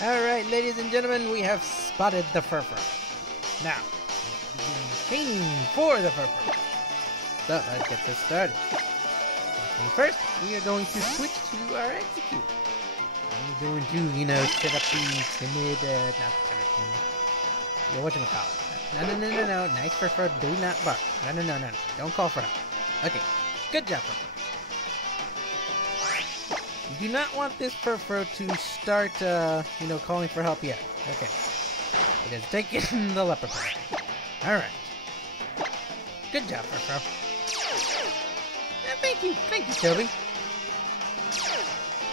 Alright, ladies and gentlemen, we have spotted the Furfrou. Now, begin training for the Furfrou. So, let's get this started. First, we are going to switch to our execute. We're going to, set up the timid, not timid, whatchamacallit. No. Nice Furfrou, do not bark. No. Don't call for help. Okay, good job, Furfrou. You do not want this Furfrou to start, calling for help yet. Okay. It has taken the leopard. Alright. Good job, Furfrou. Thank you, Toby.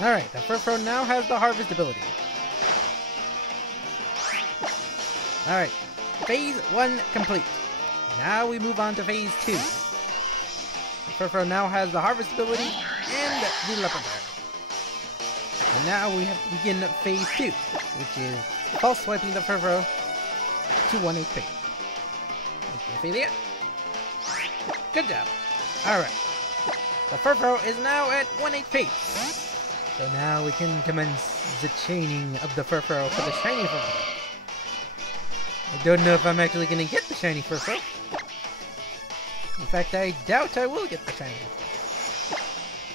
Alright, the Furfrou now has the harvest ability. Alright, phase 1 complete. Now we move on to phase 2. The Furfrou now has the harvest ability and the leopard. And now we have to begin phase 2, which is pulse swiping the Furfrou to 1 HP. Failure. Good job. Alright. The Furfrou is now at 1 HP. So now we can commence the chaining of the Furfrou for the shiny Furfrou. I don't know if I'm actually going to get the shiny Furfrou. In fact, I doubt I will get the shiny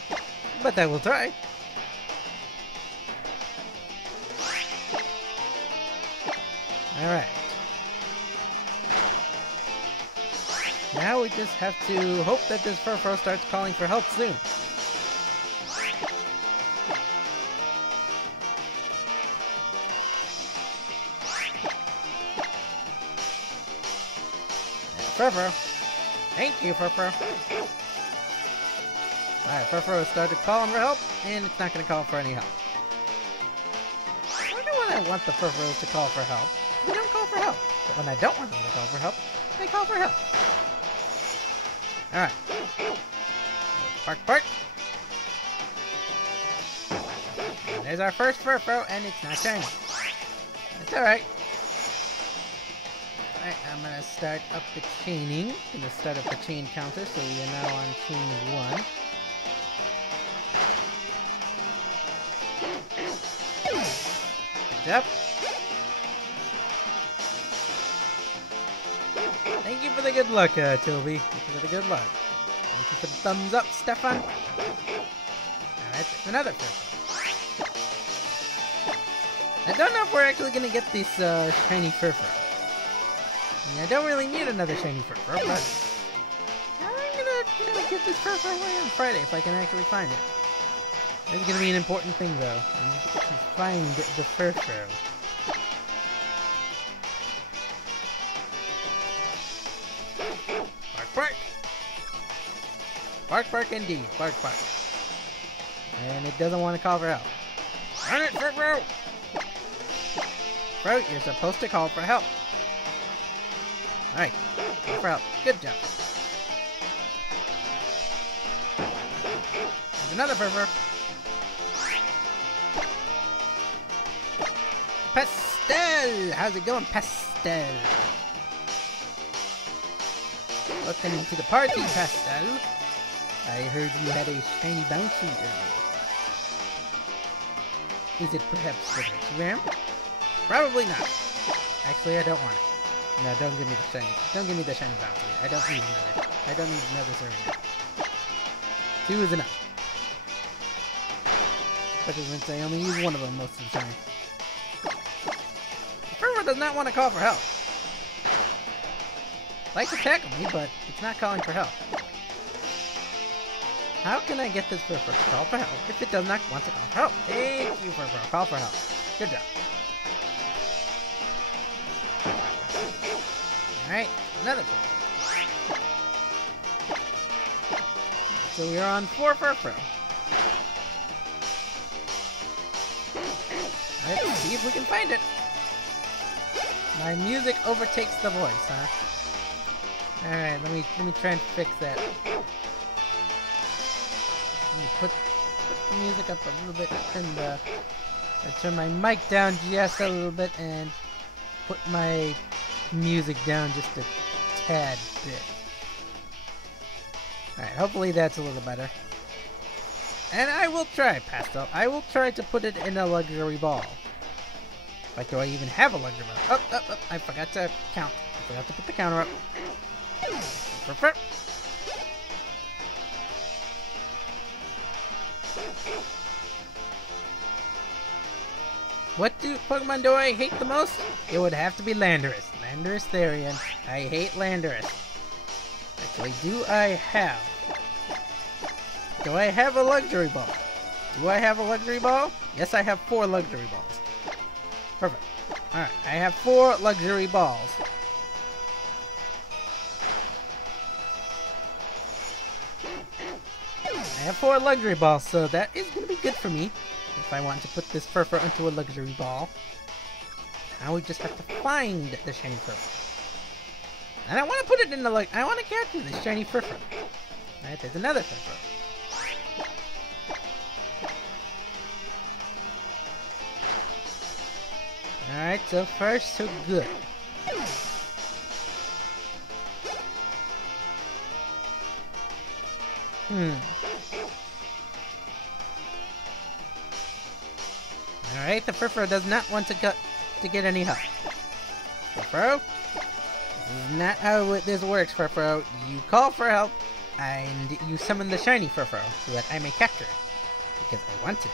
Furfrou. But I will try. Alright. Now we just have to hope that this Furfrou starts calling for help soon. Furfrou. Thank you, Furfrou. Alright, Furfrou started calling for help, and it's not going to call for any help. I wonder when I want the Furfrous to call for help. They don't call for help. But when I don't want them to call for help, they call for help. Alright. Bark. And there's our first Furfrou, and it's not shiny. That's alright. Alright, I'm gonna start up the chaining. I'm gonna start up the chain counter, so we are now on chain 1. Good job. Thank you for the good luck, Toby. Thank you for the good luck. Thank you for the thumbs up, Stefan. Alright, that's another Furfrou. I don't know if we're actually gonna get this shiny Furfrou. I mean, I don't really need another shiny Furfrou, but I'm gonna get this Furfrou away on Friday if I can actually find it. It's gonna be an important thing, though. I need to find the Furfrou. Bark indeed. Bark. And it doesn't want to call for help. Run it, Furfrou! Furfrou, you're supposed to call for help. Alright, call for help. Good job. There's another Furfrou. Pastel! How's it going, Pastel? Welcome to the party, Pastel. I heard you had a shiny bouncy earlier. Is it perhaps the Ram? Probably not. Actually, I don't want it. No, don't give me the shiny. Don't give me the shiny bouncy. I don't need another Serena. 2 is enough. Especially since I only use one of them most of the time. Furfrou does not want to call for help. Likes to tackle me, but it's not calling for help. How can I get this Furfrou to call for help if it does not want to call for help? Thank you, Furfrou. Call for help. Good job. Alright, another Furfrou. So we are on 4 Furfrou. Let's see if we can find it. My music overtakes the voice, huh? Alright, let me try and fix that. Let me put the music up a little bit and I turn my mic down just a little bit and put my music down just a tad bit. Alright, hopefully that's a little better. And I will try, Pastel. I will try to put it in a luxury ball. Like, do I even have a luxury ball? Oh, I forgot to count. I forgot to put the counter up. Furfrou. What Pokemon do I hate the most? It would have to be Landorus. Landorus Therian. I hate Landorus. Actually, do I have a luxury ball? Do I have a luxury ball? Yes, I have 4 luxury balls. Perfect. Alright, I have 4 luxury balls. I have 4 luxury balls, so that is going to be good for me if I want to put this Furfrou into a luxury ball. Now we just have to find the shiny Furfrou. And I want to put it in the I want to capture this shiny Furfrou. Alright, there's another Furfrou. Alright, so far so good. Alright, the Furfrou does not want to get any help. Furfrou? This is not how this works, Furfrou. You call for help, and you summon the shiny Furfrou so that I may capture it. Because I want it.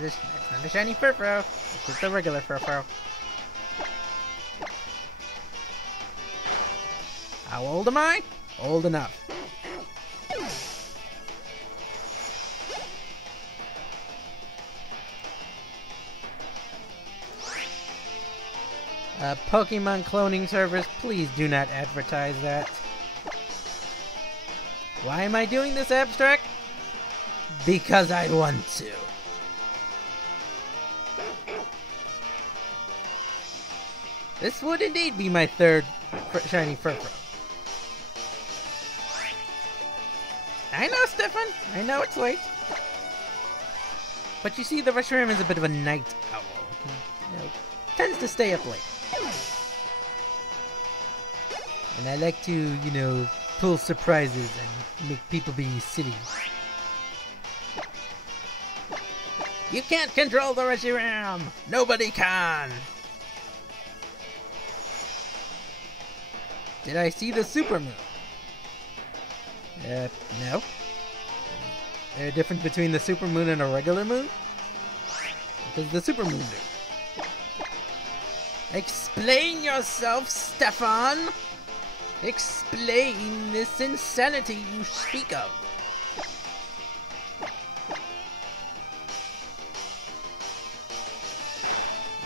That's not a shiny Furfrou. It's just a regular Furfrou. How old am I? Old enough. Pokemon cloning servers, please do not advertise that. Why am I doing this, Abstract? Because I want to. This would indeed be my 3rd shiny Furfrou. I know, Stefan. I know it's late. But you see, the Reshiram is a bit of a night owl. You know, tends to stay up late. And I like to, you know, pull surprises and make people be silly. You can't control the Reshiram! Nobody can! Did I see the super moon? No. Is there a difference between the super moon and a regular moon? What does the super moon do? Explain yourself, Stefan! Explain this insanity you speak of.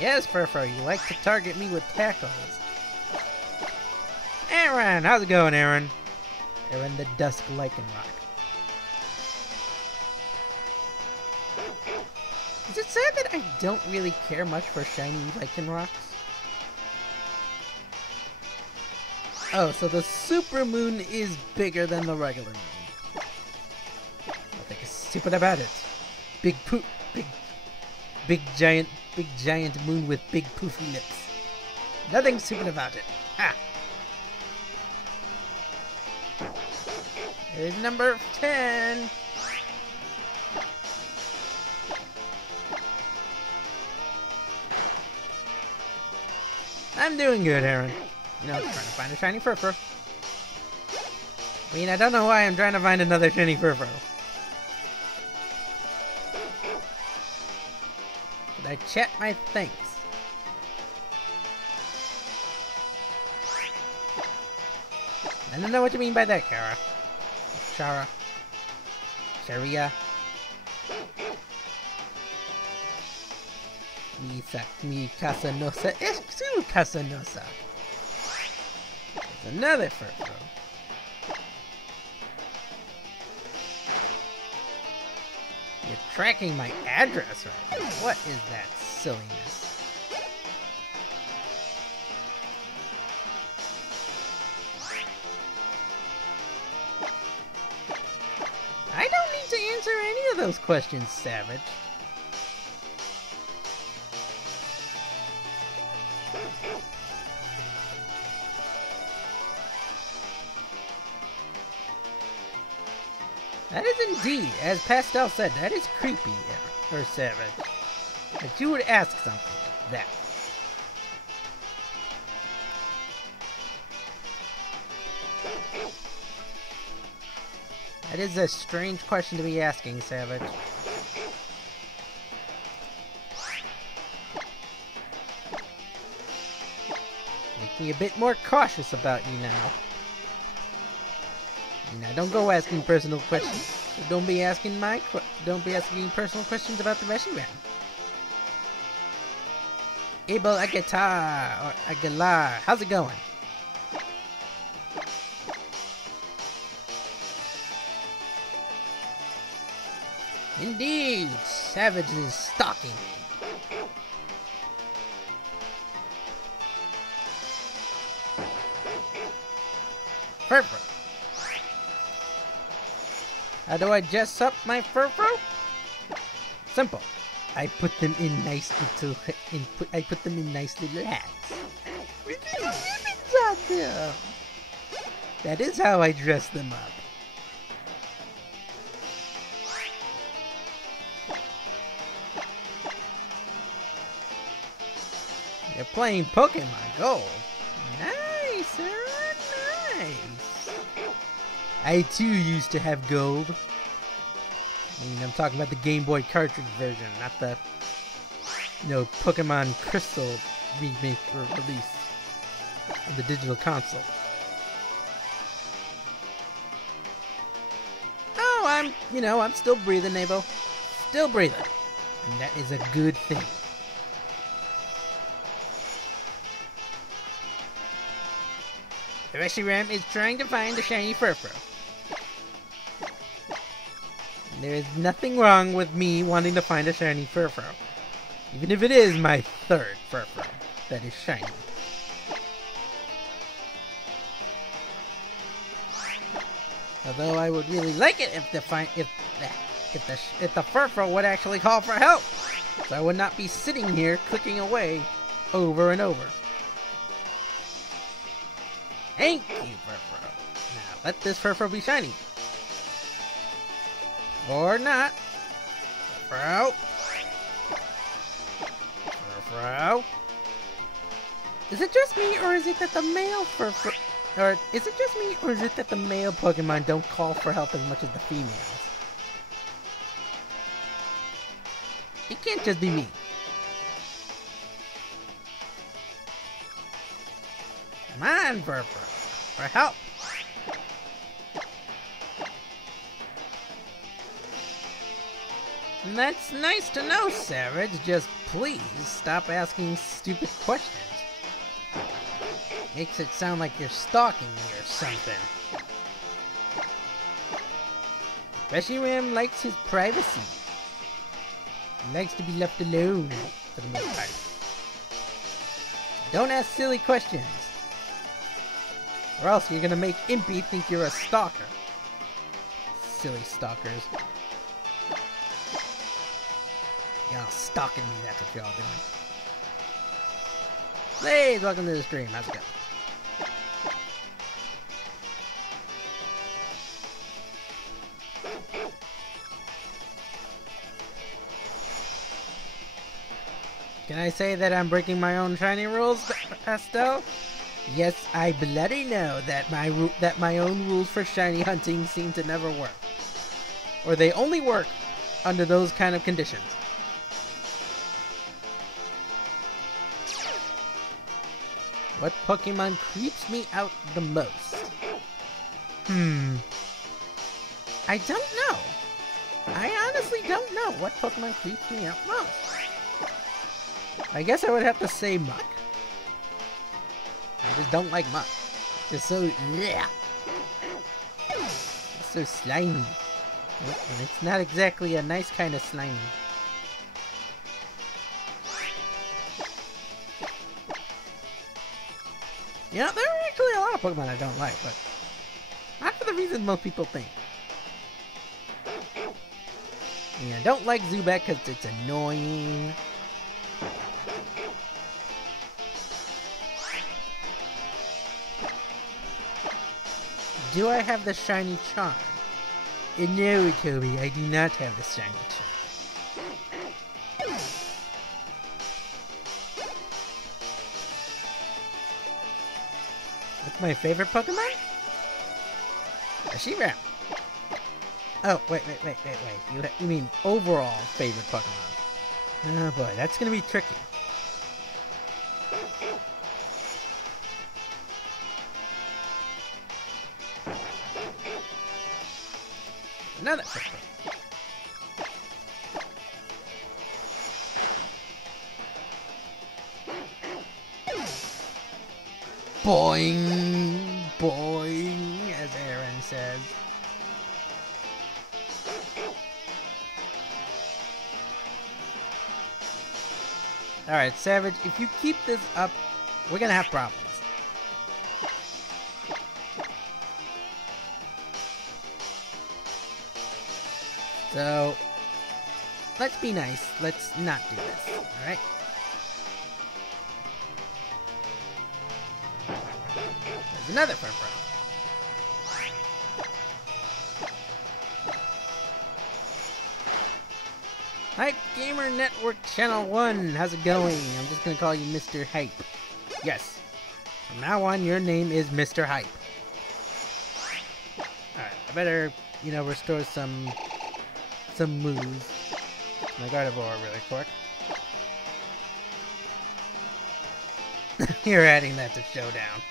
Yes, Furfrou, you like to target me with tackles. Aaron! How's it going, Aaron? Aaron the Dusk Lycanroc. Is it sad that I don't really care much for shiny Lycanrocs? Oh, so the super moon is bigger than the regular moon. Nothing is stupid about it. Big giant moon with big poofy lips. Nothing stupid about it. Ha! Here's number 10. I'm doing good, Aaron. You know, trying to find a shiny Furfrou. I mean, I don't know why I'm trying to find another shiny Furfrou. Did I chat my thanks? I don't know what you mean by that, Kara. Shara. Sharia. Mi Casanosa. Excuse Casanosa. There's another Furfrou. You're tracking my address right now. What is that silliness? I don't need to answer any of those questions, Savage. That is indeed, as Pastel said, that is creepy, or Savage. that you would ask something like that. That is a strange question to be asking, Savage. Make me a bit more cautious about you now. Now, don't go asking personal questions. So don't be asking personal questions about the Fc Ram. Abel Aguilar or Aguilar, how's it going? Indeed, Savage is stalking me. Furfrou. How do I dress up my Furfrou? Simple. I put them in nice little hats. With little ribbons on them. That is how I dress them up. You're playing Pokemon Go. Nice, Sarah, nice. I too used to have gold. I mean, I'm talking about the Game Boy cartridge version, not the, Pokemon Crystal remake or release of the digital console. Oh, I'm still breathing, Nabo. Still breathing. And that is a good thing. The Reshiram is trying to find a shiny Furfrou. There is nothing wrong with me wanting to find a shiny Furfrou. Even if it is my third Furfrou that is shiny. Although I would really like it if the Furfrou would actually call for help. So I would not be sitting here clicking away over and over. Thank you, Furfrou. Now let this Furfrou be shiny. Or not. Furfrou. Furfrou. Is it just me, or is it that the male Furfrou... Or is it just me, or is it that the male Pokemon don't call for help as much as the females? It can't just be me. Come on, Furfrou, for help. And that's nice to know, Savage. Just please stop asking stupid questions. Makes it sound like you're stalking me or something. Reshiram likes his privacy. He likes to be left alone for the most part. Don't ask silly questions. Or else you're gonna make Impy think you're a stalker. Silly stalkers. Y'all stalking me, that's what y'all doing. Please, welcome to the stream. How's it going? Can I say that I'm breaking my own shiny rules, Pastel? Yes, I bloody know that my own rules for shiny hunting seem to never work. Or they only work under those kind of conditions. What Pokemon creeps me out the most? I don't know. I honestly don't know what Pokemon creeps me out most. I guess I would have to say Muck. I just don't like Muck. It's just so... bleh. It's so slimy. And it's not exactly a nice kind of slimy. You know, there are actually a lot of Pokemon I don't like, but not for the reason most people think. Yeah, I don't like Zubat because it's annoying. Do I have the shiny charm? No, Toby, I do not have the shiny charm. My favorite Pokemon? She-Ram. Oh, wait. You mean overall favorite Pokemon? Oh boy, that's gonna be tricky. Another Furfrou. Boing, boing, as Aaron says. Alright, Savage, if you keep this up, we're gonna have problems. So, let's be nice. Let's not do this, alright? There's another Furfrou. Hype Gamer Network Channel 1, how's it going? I'm just gonna call you Mr. Hype. Yes, from now on your name is Mr. Hype. Alright, I better, restore some moves. My Gardevoir really quick. You're adding that to Showdown.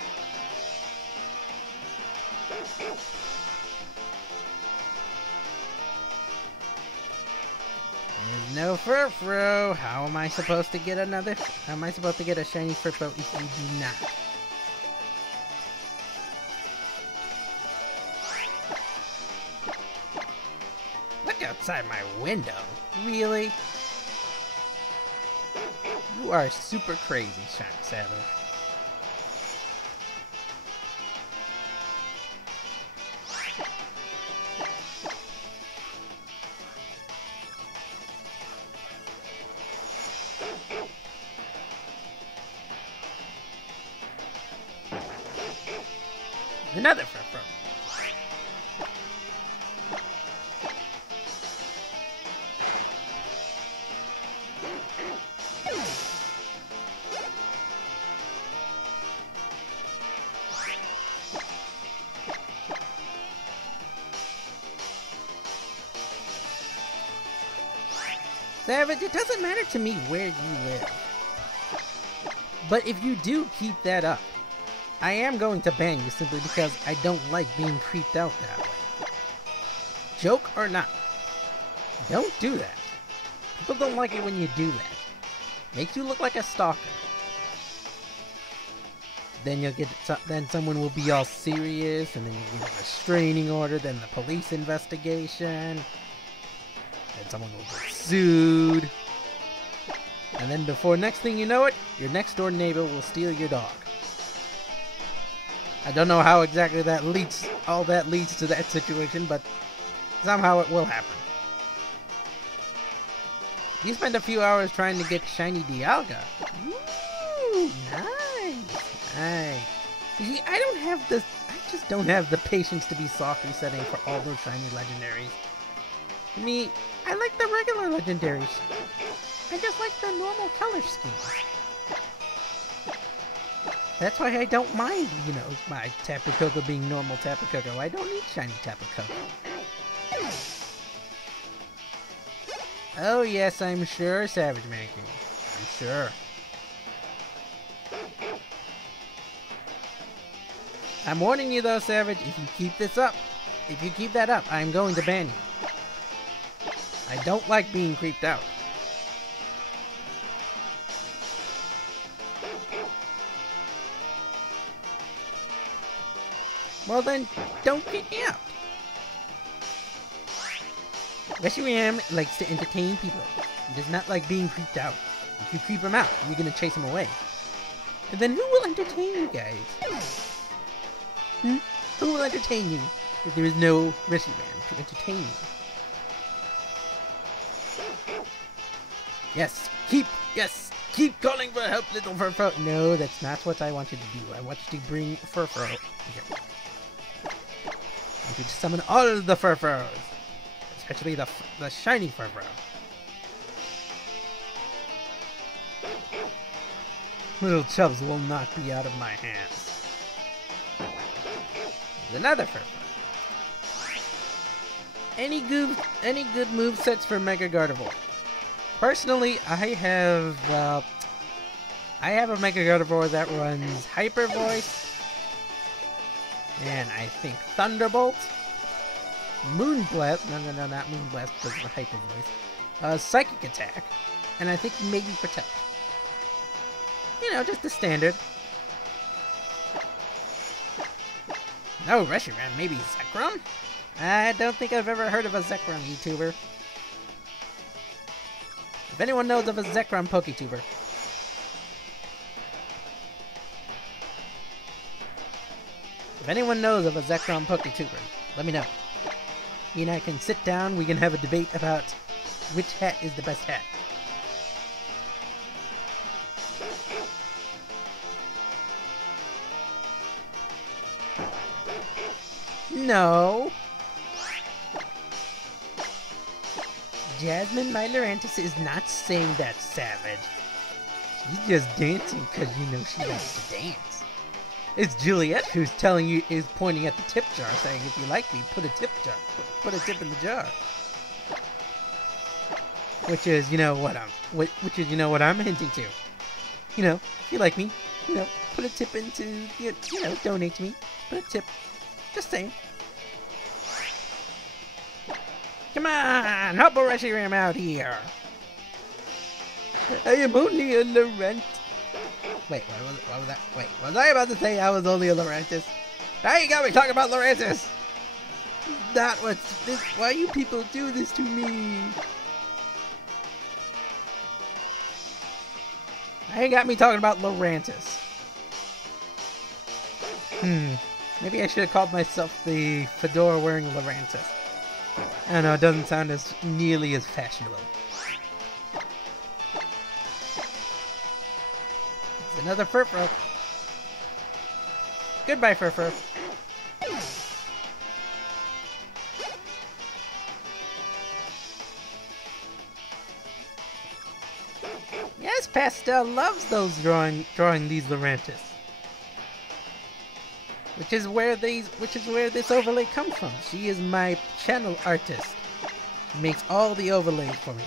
There's no Furfrou. How am I supposed to get another? How am I supposed to get a shiny Furfrou if you do not? Look outside my window. Really? You are super crazy, Savage. Another Furfrou. Savage, it doesn't matter to me where you live. But if you do keep that up, I am going to ban you simply because I don't like being creeped out that way. Joke or not, don't do that. People don't like it when you do that. Makes you look like a stalker. Then you'll get then someone will be all serious, and then you get a restraining order, then the police investigation, then someone will get sued, and then before next thing you know it, your next door neighbor will steal your dog. I don't know how exactly all that leads to that situation, but somehow it will happen. You spent a few hours trying to get shiny Dialga. Ooh, nice, nice. You see, I just don't have the patience to be soft resetting for all those shiny legendaries. Me, I like the regular legendaries. I just like the normal color scheme. That's why I don't mind, my Tapu Koko being normal Tapu Koko. I don't need shiny Tapu Koko. Oh yes, I'm sure, Savage Making. I'm sure. I'm warning you though, Savage, if you keep that up, I'm going to ban you. I don't like being creeped out. Well then, don't creep me out. Fc likes to entertain people. He does not like being creeped out. If you creep him out, you're gonna chase him away. And then who will entertain you guys? Who will entertain you if there is no Fc to entertain you? Yes, keep calling for help, little Furfrou. No, that's not what I want you to do. I want you to bring Furfrou here. I want you to summon all of the Furfrous, especially the shiny Furfrou. Little Chubs will not be out of my hands. Another Furfrou. Any good movesets for Mega Gardevoir? Personally, I have a Mega Gardevoir that runs Hyper Voice, and I think Thunderbolt, Moonblast, no, not Moonblast because of the Hyper Voice, Psychic Attack, and I think maybe Protect. You know, just the standard. No, Reshiram, maybe Zekrom? I don't think I've ever heard of a Zekrom YouTuber. If anyone knows of a Zekrom PokeTuber. If anyone knows of a Zekrom PokeTuber, let me know. Me and I can sit down, we can have a debate about which hat is the best hat. No. Jasmine, my Lurantis, is not saying that, Savage. She's just dancing because you know she likes to dance. It's Juliet who's telling you, is pointing at the tip jar, saying, if you like me, put a tip in the jar. Which is, you know what I'm hinting to. You know, if you like me, you know, put a tip into, you know, donate to me. Put a tip. Just saying. Come on, help a Reshiram out here. I am only a Laurent. Wait, what was that? Wait, was I about to say I was only a Lurantis? Now you got me talking about Lurantis! Not what's this. Why you people do this to me? Now you got me talking about Lurantis. Maybe I should have called myself the fedora wearing Lurantis. I don't know, it doesn't sound as nearly as fashionable. It's another Furfrou. Goodbye, Furfrou. Yes, Pastel loves those drawing these Lurantis. Which is where this overlay comes from. She is my channel artist. She makes all the overlays for me.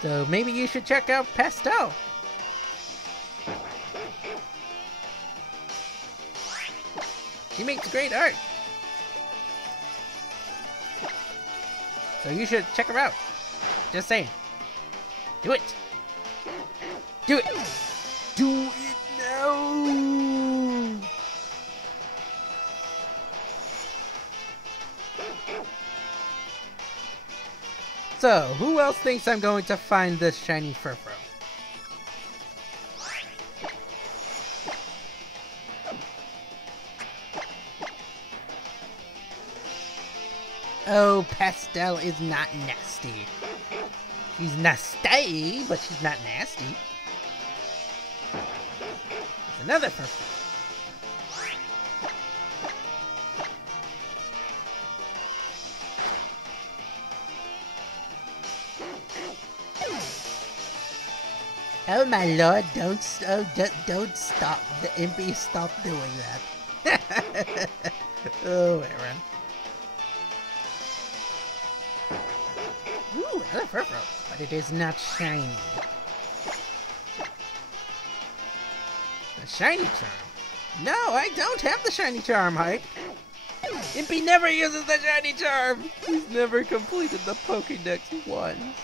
So maybe you should check out Pastel. She makes great art. So you should check her out. Just saying. Do it! Do it! Do it now! So, who else thinks I'm going to find this shiny Furfrou? Oh, Pastel is not nasty. She's nasty, but she's not nasty. There's another Furfrou. Oh my lord, don't stop the impy, stop doing that. Oh, Aaron. Ooh, another Furfrou, but it is not shiny. The shiny charm. No, I don't have the shiny charm, Hype. Impy never uses the shiny charm. He's never completed the Pokédex once.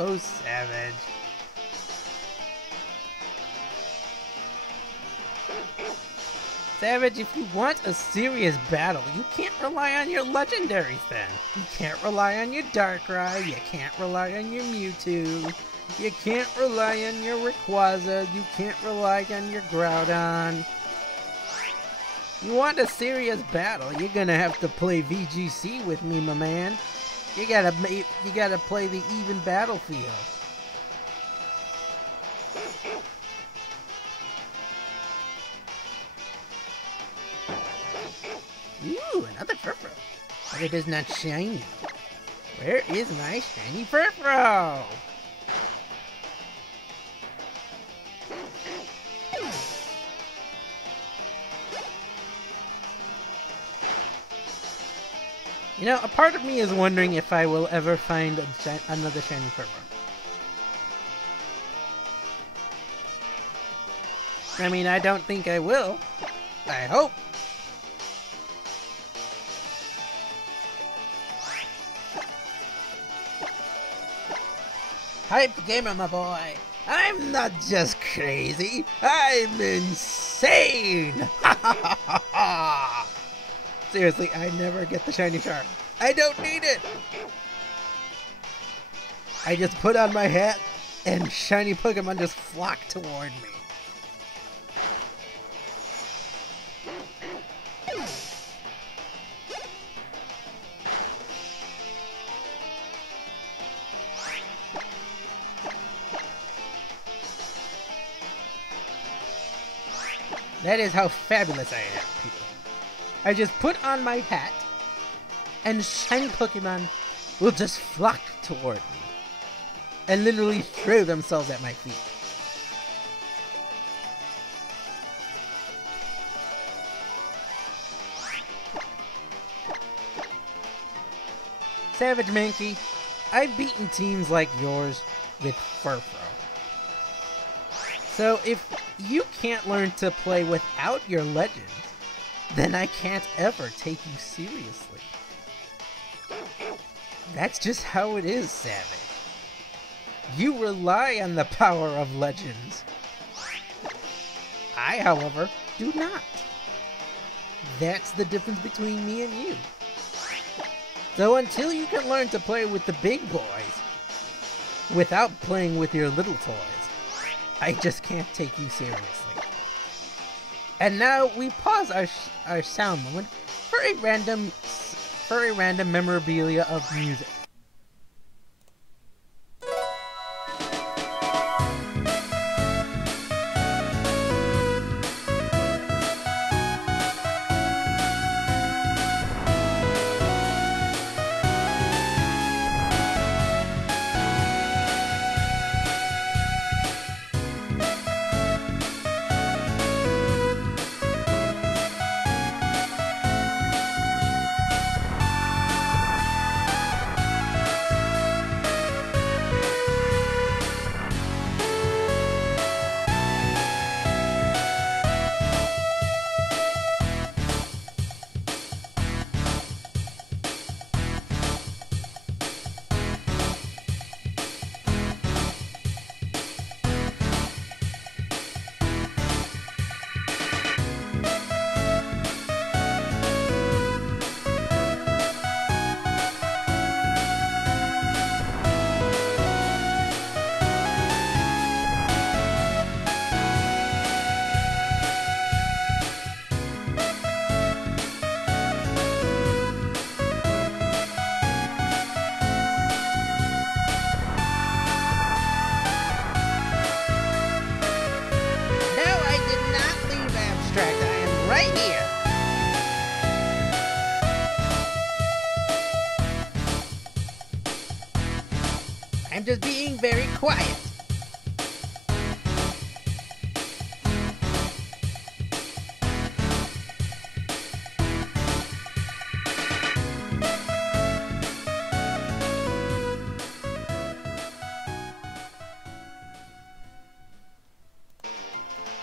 Oh, savage. Savage, if you want a serious battle, you can't rely on your legendaries then. You can't rely on your Darkrai, you can't rely on your Mewtwo, you can't rely on your Rayquaza, you can't rely on your Groudon. You want a serious battle, you're gonna have to play VGC with me, my man. You gotta play the even battlefield. Ooh, another Furfrou. But it is not shiny. Where is my shiny Furfrou? You know, a part of me is wondering if I will ever find another shiny Furfrou. I mean, I don't think I will. I hope. Hype gamer, my boy. I'm not just crazy. I'm insane. Seriously, I never get the shiny charm. I don't need it. I just put on my hat and shiny Pokemon just flock toward me. That is how fabulous I am, people. I just put on my hat, and shiny Pokemon will just flock toward me, and literally throw themselves at my feet. Savage Mankey, I've beaten teams like yours with Furfrou. So if you can't learn to play without your legends, then I can't ever take you seriously. That's just how it is, Savage. You rely on the power of legends. I, however, do not. That's the difference between me and you. So until you can learn to play with the big boys without playing with your little toys, I just can't take you seriously. And now we pause our sound moment for a random memorabilia of music. I'm just being very quiet.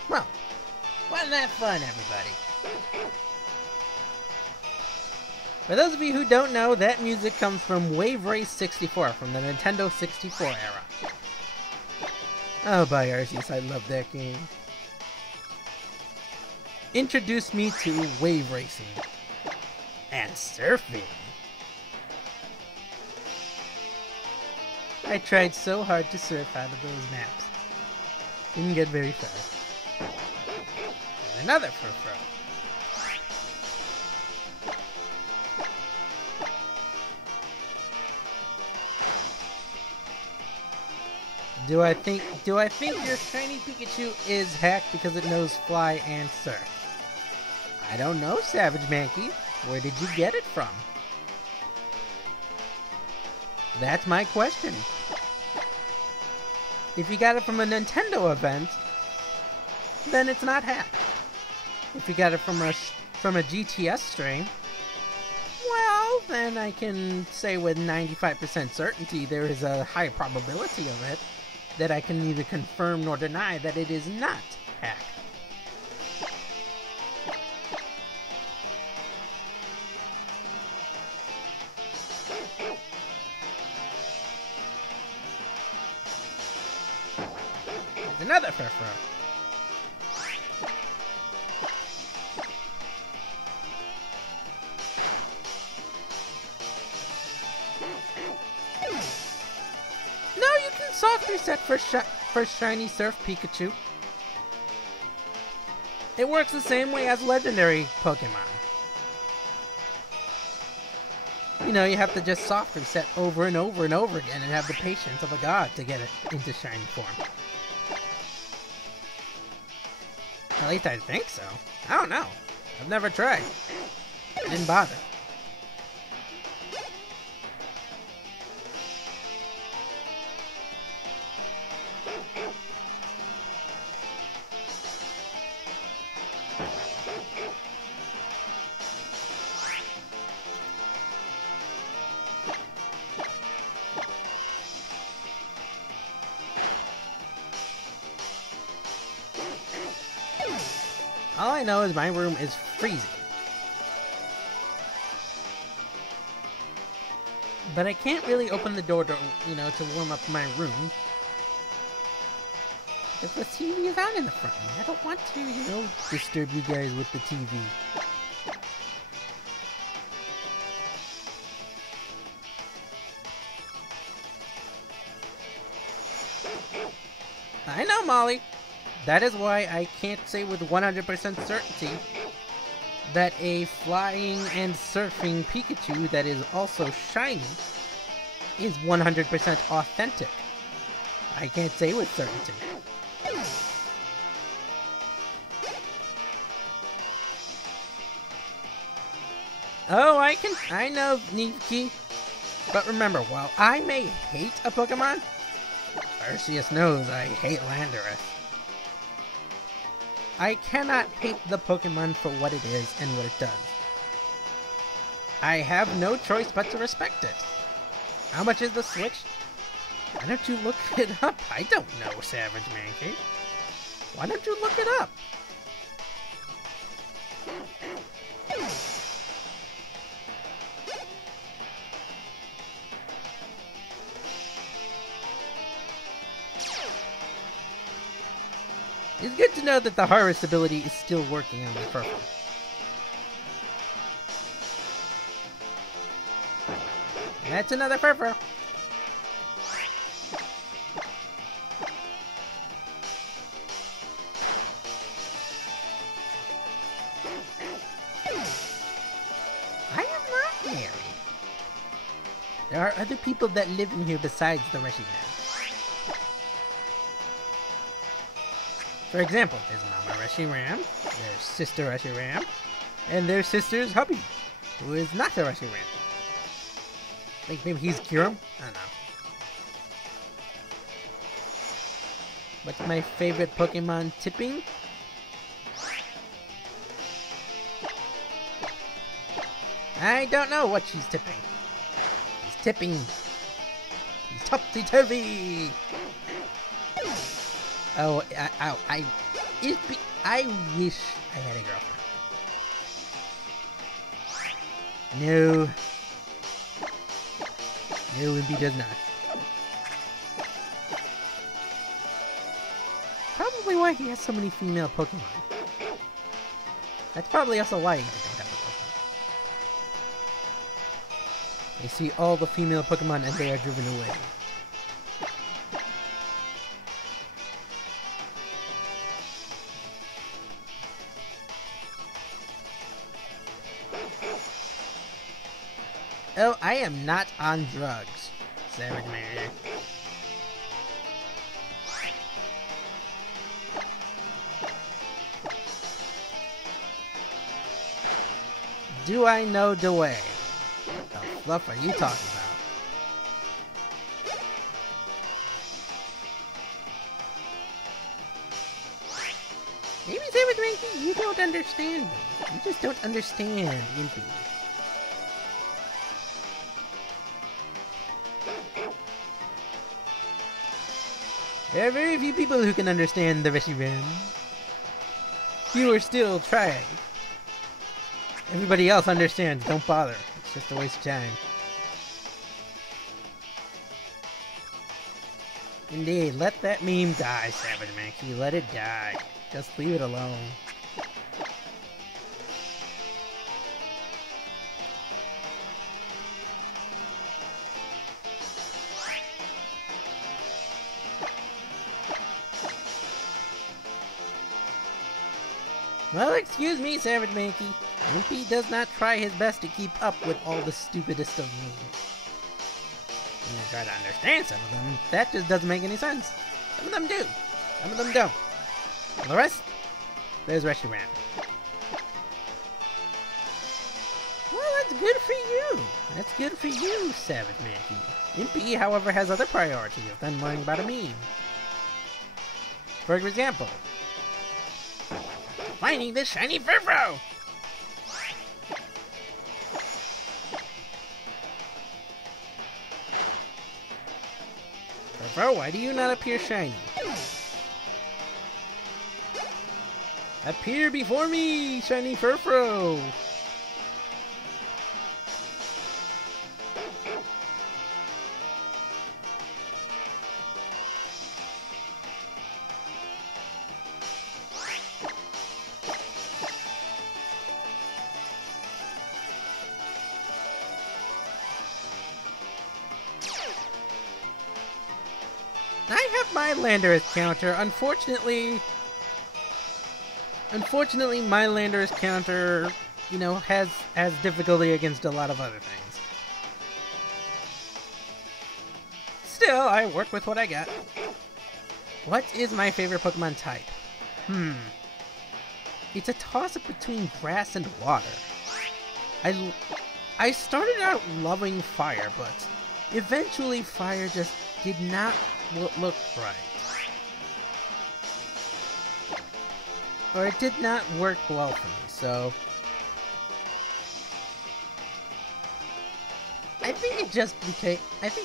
Well, wasn't that fun, everybody? For those of you who don't know, that music comes from Wave Race 64 from the Nintendo 64 era. Oh, by Arceus, I love that game. Introduced me to wave racing and surfing. I tried so hard to surf out of those maps. Didn't get very far. There's another Furfrou. Do I think your shiny Pikachu is hacked because it knows fly and surf? I don't know, Savage Mankey. Where did you get it from? That's my question. If you got it from a Nintendo event, then it's not hacked. If you got it from a GTS stream, well, then I can say with 95% certainty there is a high probability of it that I can neither confirm nor deny that it is not hacked. Another Furfrou. No, you can soft reset for Shiny Surf Pikachu. It works the same way as legendary Pokemon. You know, you have to just soft reset over and over and over again and have the patience of a god to get it into shiny form. At least I think so. I don't know. I've never tried. I didn't bother. All I know is my room is freezing. But I can't really open the door to, to warm up my room. Because the TV is on in the front. I don't want to, disturb you guys with the TV. I know, Molly. That is why I can't say with 100% certainty that a flying and surfing Pikachu that is also shiny is 100% authentic. I can't say with certainty. Oh, I know, Niki. But remember, while I may hate a Pokemon, Arceus knows I hate Landorus. I cannot hate the Pokemon for what it is and what it does. I have no choice but to respect it. How much is the Switch? Why don't you look it up? I don't know, Savage Mankey. Why don't you look it up? It's good to know that the harvest ability is still working on the Furfrou. That's another Furfrou. I am not married. There are other people that live in here besides the Reshiram. For example, there's Mama Reshiram, there's Sister Reshiram, and there's Sister's hubby, who is not a Reshiram. Like maybe he's Kyurem? I don't know. What's my favorite Pokemon tipping? I don't know what she's tipping. He's tipping. He's topsy-turvy. Oh, I wish I had a girlfriend. No. No, Wimpy does not. Probably why he has so many female Pokemon. That's probably also why he don't have a Pokemon. They see all the female Pokemon and they are driven away. Oh, I am not on drugs, Savage Man. Do I know the way? What the fluff are you talking Maybe Savage Monkey, you don't understand me. You just don't understand Impy. There are very few people who can understand the Reshiram. You are still trying. Everybody else understands, don't bother. It's just a waste of time. Indeed, let that meme die, Savage Monkey. Let it die. Just leave it alone. Well, excuse me, Savage Monkey. Impy does not try his best to keep up with all the stupidest of memes. You try to understand some of them, that just doesn't make any sense. Some of them do, some of them don't. For the rest, there's Reshiram. Well, that's good for you. That's good for you, Savage Monkey. Impy, however, has other priorities than learning about a meme. For example, finding this shiny Furfrou! Furfrou, why do you not appear shiny? Appear before me, shiny Furfrou! I have my Landorus counter. Unfortunately, my Landorus counter, you know, has difficulty against a lot of other things. Still, I work with what I got. What is my favorite Pokemon type? It's a toss-up between grass and water. I started out loving fire, but eventually fire just did not look right. Or it did not work well for me, so I think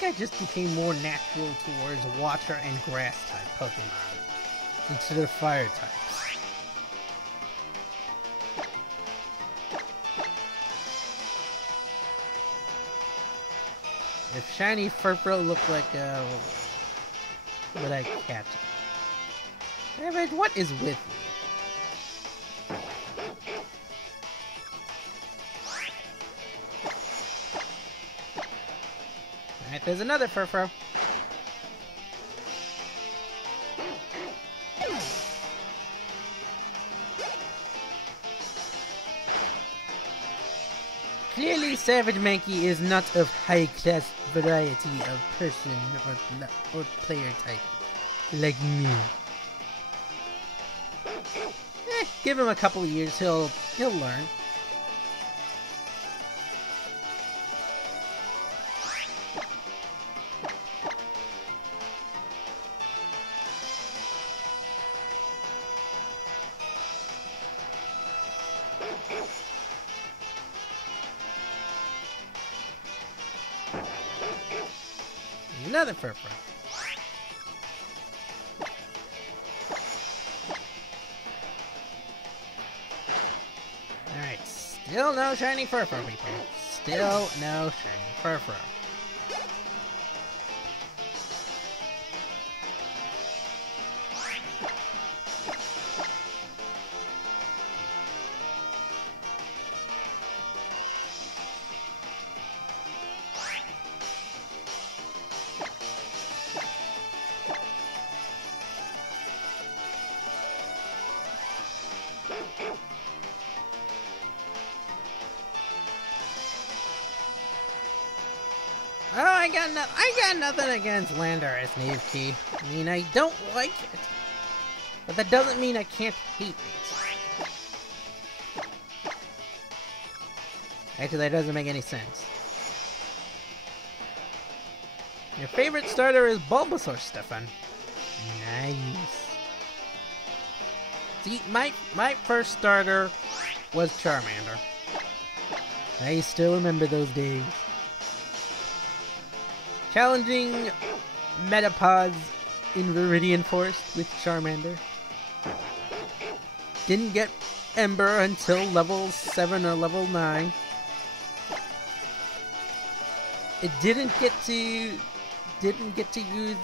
I just became more natural towards water and grass type Pokemon instead of fire types. If shiny Furfrou looked like would I catch it? Damn it, what is with you? Alright, there's another Furfrou. Clearly, Savage Monkey is not of high-class variety of person or player type, like me. Give him a couple of years, he'll learn. Another Furfrou. Alright, still no shiny Furfrou, people. Still no shiny Furfrou. Oh, I got nothing against Landorus, Navekey. I mean, I don't like it, but that doesn't mean I can't hate it. Actually, that doesn't make any sense. Your favorite starter is Bulbasaur, Stefan. Nice. See, my first starter was Charmander. I still remember those days. Challenging Metapods in Viridian Forest with Charmander. Didn't get Ember until level 7 or level 9. It didn't get to use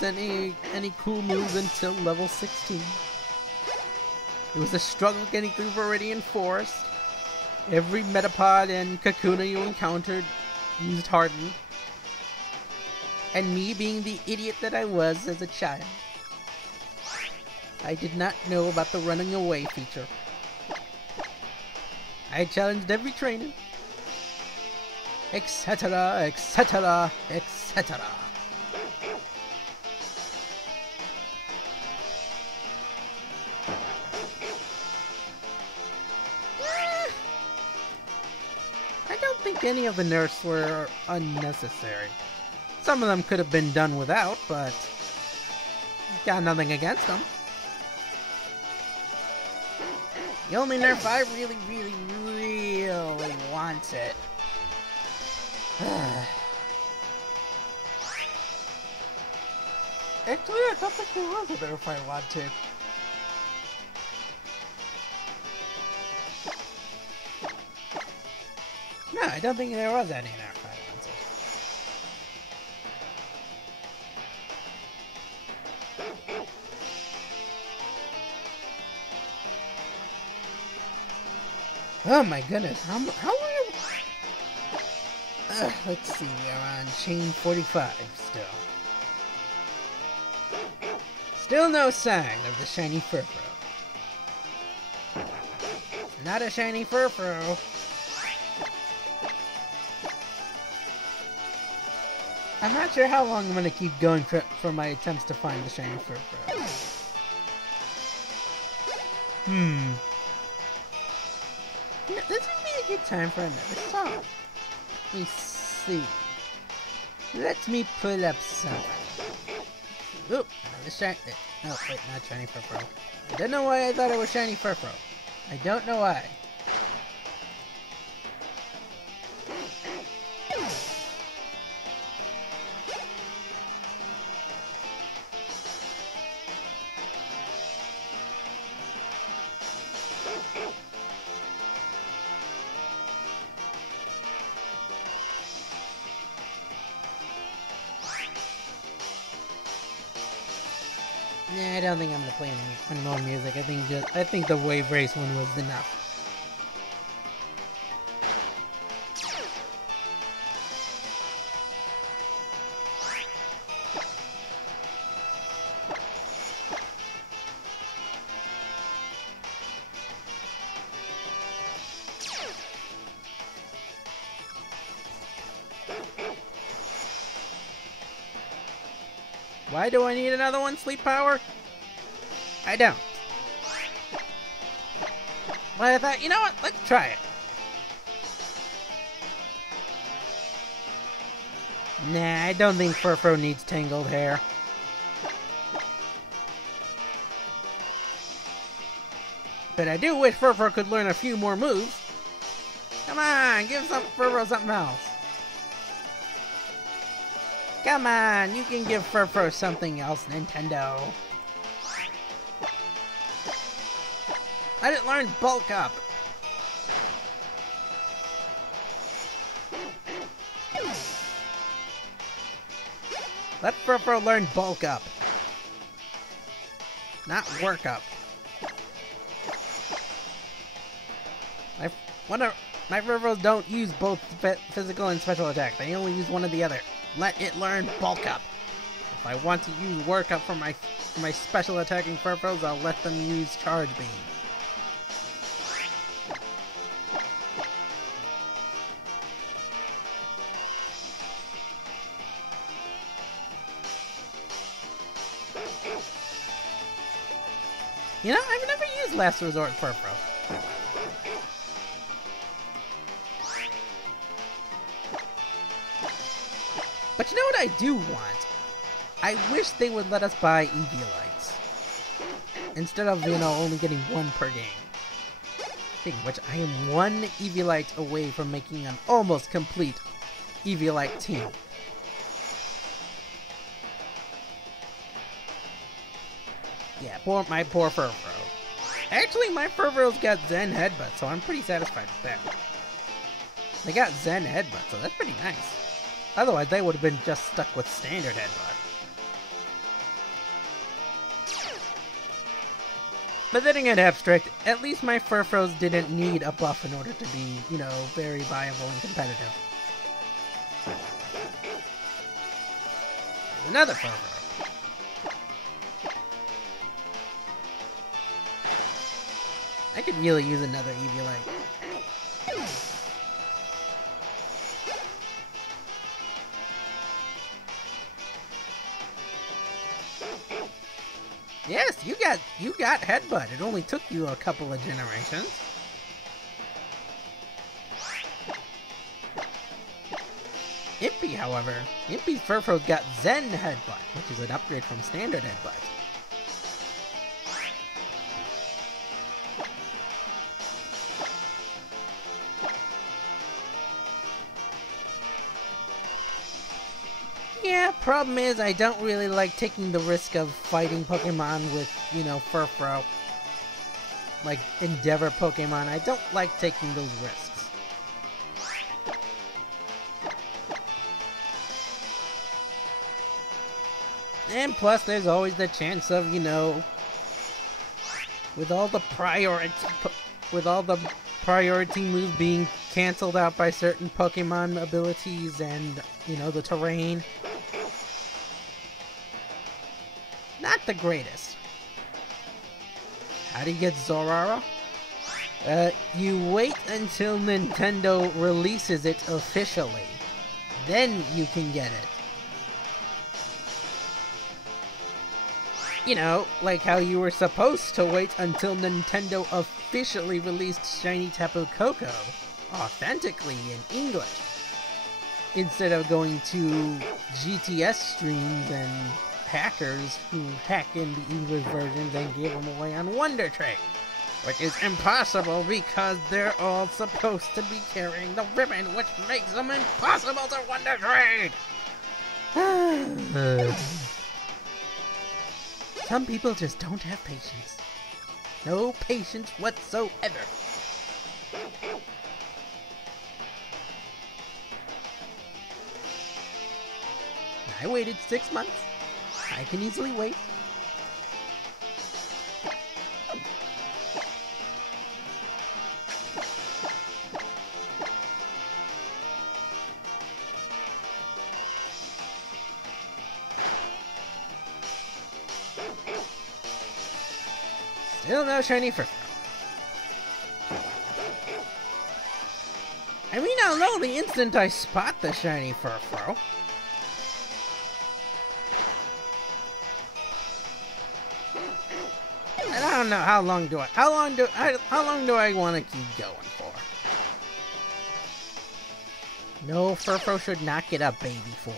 any cool moves until level 16. It was a struggle getting through Viridian Forest. Every Metapod and Kakuna you encountered used Harden. And me being the idiot that I was as a child, I did not know about the running away feature. I challenged every trainer, etc., etc., etc. I don't think any of the nerfs were unnecessary. Some of them could have been done without, but got nothing against them. The only nerf I really wanted. Actually, I don't think there was a nerf I wanted. No, I don't think there was any nerf I wanted. Oh my goodness, how long let's see, we're on chain 45 still. Still no sign of the shiny Furfrou. Not a shiny Furfrou. I'm not sure how long I'm gonna keep going for my attempts to find the shiny Furfrou. This would be a good time for another song. Let me see. Let me pull up something. Oop, another shiny. No, wait, not shiny Furfrou. I don't know why I thought it was shiny Furfrou. I don't know why. Nah, I don't think I'm gonna play any more music. I think the Wave Race one was enough. Why do I need another one, Sleep Power? I don't. But I thought, you know what? Let's try it. Nah, I don't think Furfrou needs tangled hair. But I do wish Furfrou could learn a few more moves. Come on, give Furfrou something else. Come on, you can give Furfrou something else, Nintendo. Let it learn Bulk Up. Let Furfrou learn Bulk Up. Not Work Up. My Furfrous don't use both physical and special attack. They only use one or the other. Let it learn Bulk Up. If I want to use Work Up for my special attacking Furfrous, I'll let them use Charge Beam. You know, I've never used Last Resort Furfrou. But you know what I do want? I wish they would let us buy Eviolites. instead of, you know, only getting one per game. Speaking of which, I am one Eviolite away from making an almost complete Eviolite team. Yeah, my poor Furfrou. Actually, my Furfrou's got Zen Headbutt, so I'm pretty satisfied with that. They got Zen Headbutt, so that's pretty nice. Otherwise, they would have been just stuck with standard Headbutt. But then again, Abstract, at least my Furfrous didn't need a buff in order to be, you know, very viable and competitive. There's another Furfrou. I could really use another Eviolite. Yes, you got Headbutt. It only took you a couple of generations. Impy, however, Impy's Furfrou's got Zen Headbutt, which is an upgrade from standard Headbutt. Yeah, problem is I don't really like taking the risk of fighting Pokemon with, you know, Furfrou. Like Endeavor Pokemon, I don't like taking those risks. And plus there's always the chance of, you know, with all the priority moves being cancelled out by certain Pokemon abilities and, you know, the terrain. Not the greatest. How do you get Zorara? You wait until Nintendo releases it officially. Then you can get it. You know, like how you were supposed to wait until Nintendo officially released Shiny Tapu Koko authentically in English, instead of going to GTS streams and hackers who hack in the English versions and give them away on Wonder Trade, which is impossible because they're all supposed to be carrying the ribbon, which makes them impossible to Wonder Trade. Some people just don't have patience. No patience whatsoever. I waited 6 months. I can easily wait. Still no shiny Furfrou. I mean, I'll know the instant I spot the shiny Furfrou. And I don't know how long do I want to keep going for? No, Furfrou should not get a baby form.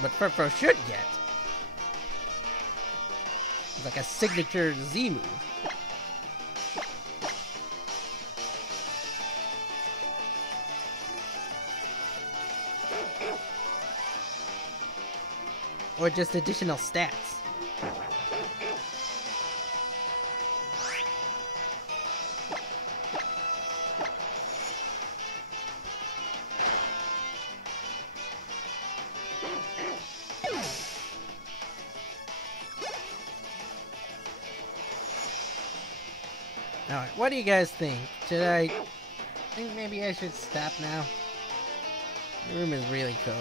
But Furfrou should get like a signature Z move. Or just additional stats. Alright, what do you guys think? I think maybe I should stop now? The room is really cold.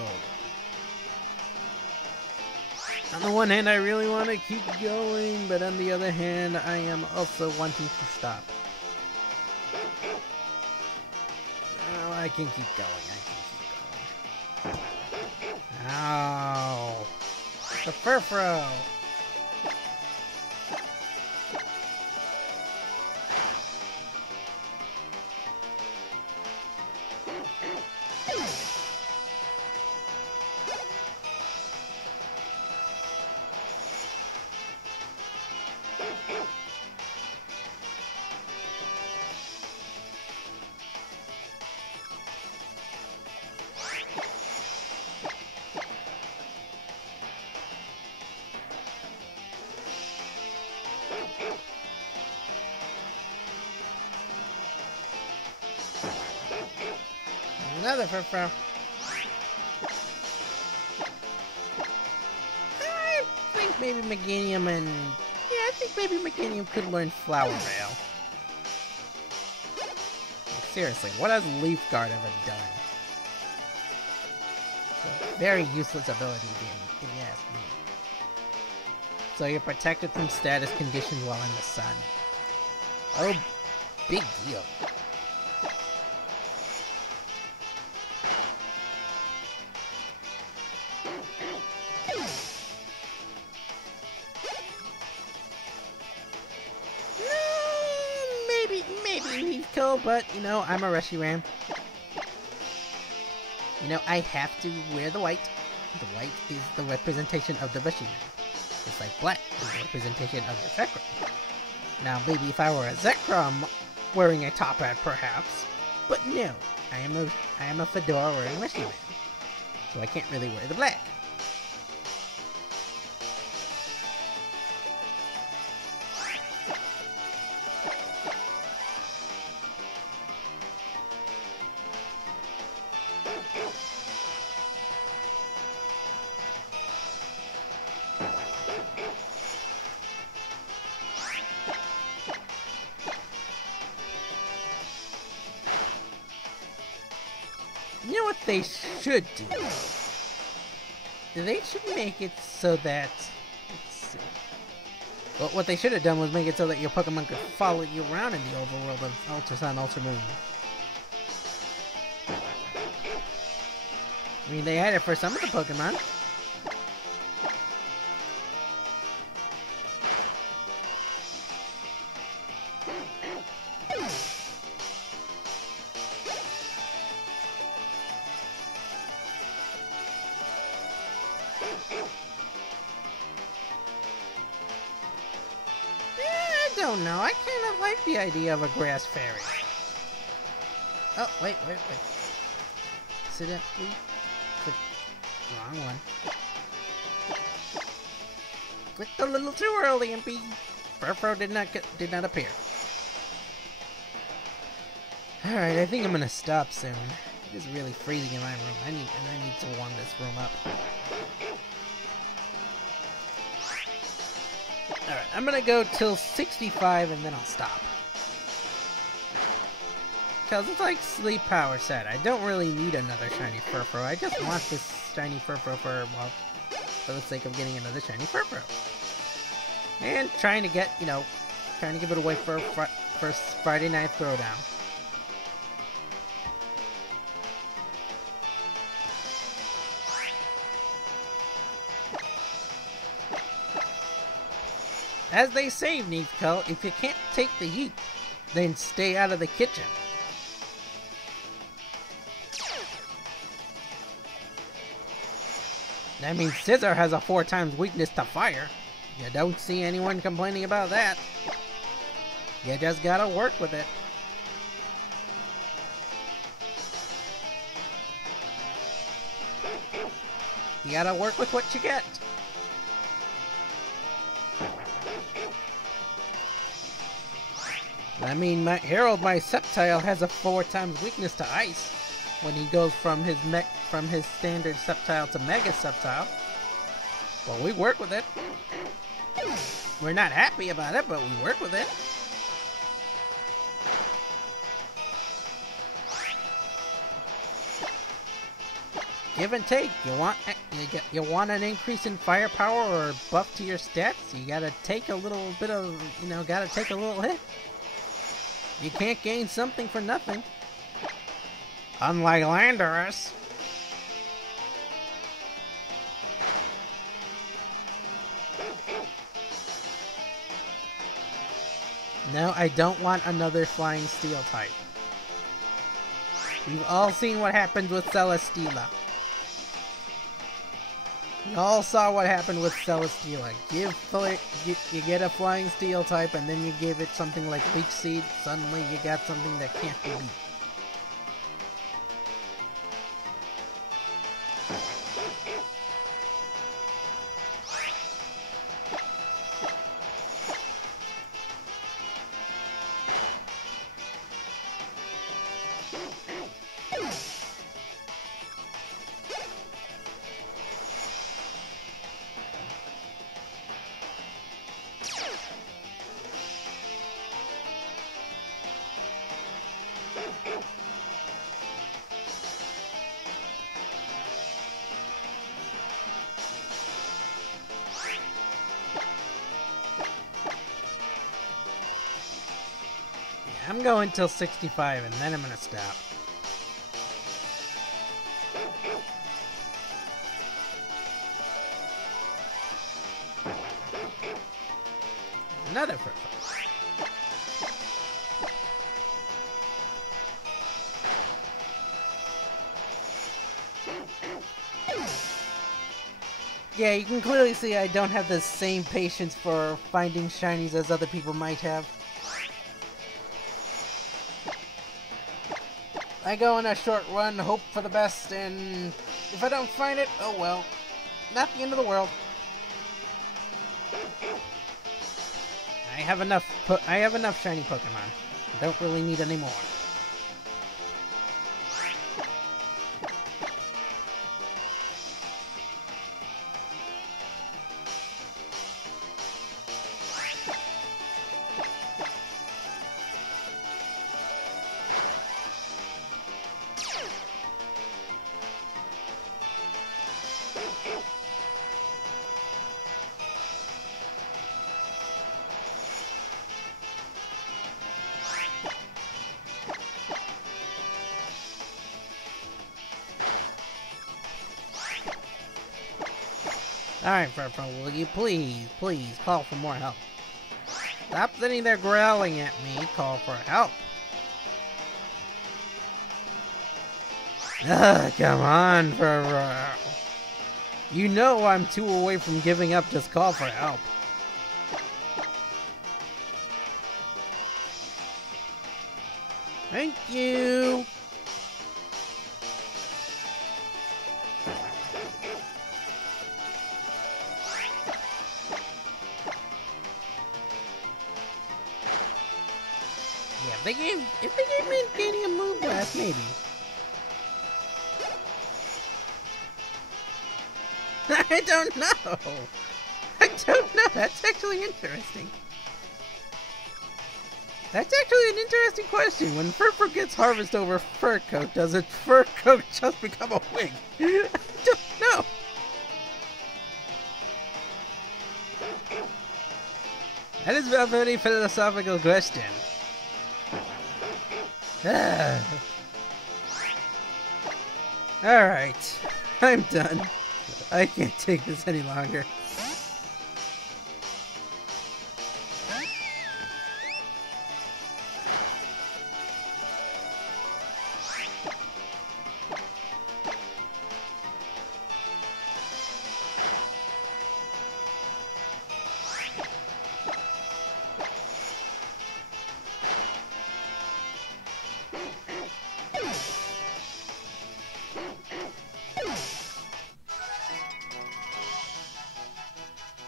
On the one hand, I really want to keep going, but on the other hand, I am also wanting to stop. Oh, I can keep going, Ow. The Furfrou. Another Furfrou. I think maybe Meganium and... Yeah, I think maybe Meganium could learn Flower Veil. Like, seriously, what has Leaf Guard ever done? It's a very useless ability, if you ask me. So you're protected from status conditions while in the sun. Oh, big deal. But, you know, I'm a Reshiram. You know, I have to wear the white. The white is the representation of the Reshiram. It's like black is the representation of the Zekrom. Now, maybe if I were a Zekrom wearing a top hat, perhaps. But no, I am a fedora wearing Reshiram. So I can't really wear the black. You know what they should do? They should make it so that... Let's see. Well, what they should have done was make it so that your Pokemon could follow you around in the overworld of Ultra Sun, Ultra Moon. I mean, they had it for some of the Pokemon. I don't know. I kind of like the idea of a grass fairy. Oh, wait. Sit down, please. Click. Wrong one. Clicked a little too early, MP. Furfrou did not appear. Alright, I think I'm gonna stop soon. It is really freezing in my room. I need to warm this room up. Alright, I'm gonna go till 65 and then I'll stop. Because it's like Sleep Power said, I don't really need another shiny Furfrou. I just want this shiny Furfrou for the sake of getting another shiny Furfrou. And trying to get, trying to give it away for Friday Night Throwdown. As they say, Neathco, if you can't take the heat, then stay out of the kitchen. That means Scizor has a 4 times weakness to fire. You don't see anyone complaining about that. You just gotta work with it. You gotta work with what you get. I mean, my Sceptile has a 4 times weakness to ice when he goes from his standard Sceptile to Mega Sceptile. Well, we work with it. We're not happy about it, but we work with it. Give and take. You want an increase in firepower or a buff to your stats? You gotta take a little bit of, gotta take a little hit. You can't gain something for nothing. Unlike Landorus. No, I don't want another flying steel type. We've all seen what happened with Celesteela. We all saw what happened with Celesteela. You get a flying steel type and then you give it something like Leech Seed, suddenly you got something that can't be beat. I'm going till 65 and then I'm gonna stop. Another Furfrou. Yeah, you can clearly see I don't have the same patience for finding shinies as other people might have. I go on a short run, hope for the best, and if I don't find it, oh well. Not the end of the world. I have enough shiny Pokemon. I don't really need any more. Alright, Furfrou, will you please call for more help? Stop sitting there growling at me, call for help. Ugh, come on, Furfrou. You know I'm too away from giving up, just call for help. Thank you! If they gave me getting a move blast, maybe. I don't know. I don't know. That's actually interesting. That's actually an interesting question. When Furfrou gets Harvest over Fur Coat, does its Fur Coat just become a wig? I don't know. That is a very philosophical question. Alright, I'm done. I can't take this any longer.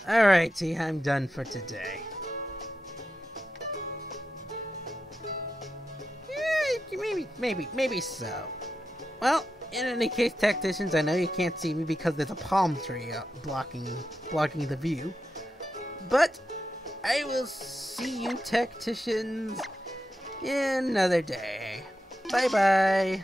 Alrighty, I'm done for today. Maybe so. Well, in any case, Tacticians, I know you can't see me because there's a palm tree blocking the view. But I will see you, Tacticians, in another day. Bye-bye.